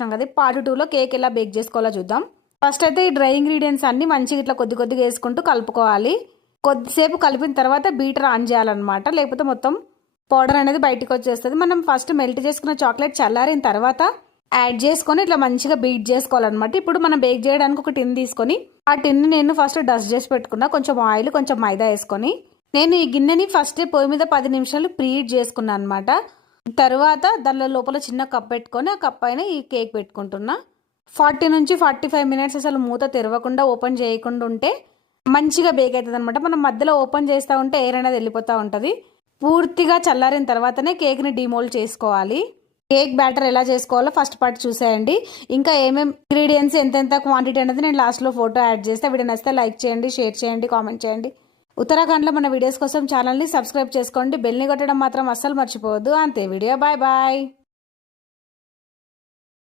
కదా పార్ట్ 2లో కేక్ ఎలా బేక్ చేసుకోవాలో చూద్దాం. ఫస్ట్ అయితే ఈ డ్రై ఇంగ్రీడియంట్స్ అన్ని మంచిగా ఇట్లా కొద్ది కొద్దిగా వేసుకుంటూ కలుపుకోవాలి. కొద్దిసేపు కలిపిన తర్వాత బీటర్ ఆన్ చేయాలన్నమాట, లేకపోతే మొత్తం పౌడర్ అనేది బయటకు వచ్చేస్తుంది. మనం ఫస్ట్ మెల్ట్ చేసుకున్న చాక్లెట్ చల్లారిన తర్వాత యాడ్ చేసుకొని ఇట్లా మంచిగా బీట్ చేసుకోవాలన్నమాట. ఇప్పుడు మనం బేక్ చేయడానికి ఒక టిన్ తీసుకొని ఆ టిన్ నేను ఫస్ట్ డస్ట్ చేసి పెట్టుకున్నా. కొంచెం ఆయిల్ కొంచెం మైదా వేసుకొని నేను ఈ గిన్నెని ఫస్ట్ పొయ్యి మీద 10 నిమిషాలు ప్రీహీట్ చేసుకున్నాను అనమాట. తర్వాత దానిలో లోపల చిన్న కప్ పెట్టుకొని ఆ కప్ పైన ఈ కేక్ పెట్టుకుంటున్నా. 40 నుంచి 45 మినిట్స్ అసలు మూత తెరవకుండా ఓపెన్ చేయకుండా ఉంటే మంచిగా బేక్ అవుతుంది అనమాట. మనం మధ్యలో ఓపెన్ చేస్తూ ఉంటే ఎయిర్ అనేది వెళ్ళిపోతూ ఉంటుంది. పూర్తిగా చల్లారిన తర్వాతనే కేక్ని డిమోల్డ్ చేసుకోవాలి. కేక్ బ్యాటర్ ఎలా చేసుకోవాలో ఫస్ట్ పార్ట్ చూసేయండి. ఇంకా ఏమేమి ఇంగ్రీడియంట్స్ ఎంతెంత క్వాంటిటీ అనేది నేను లాస్ట్లో ఫోటో యాడ్ చేస్తే. వీడియో నచ్చితే లైక్ చేయండి, షేర్ చేయండి, కామెంట్ చేయండి. ఉత్తరాఖండ్లో మన వీడియోస్ కోసం ఛానల్ని సబ్స్క్రైబ్ చేసుకోండి. బెల్ని కొట్టడం మాత్రం అస్సలు మర్చిపోవద్దు. అంతే వీడియో, బాయ్ బాయ్.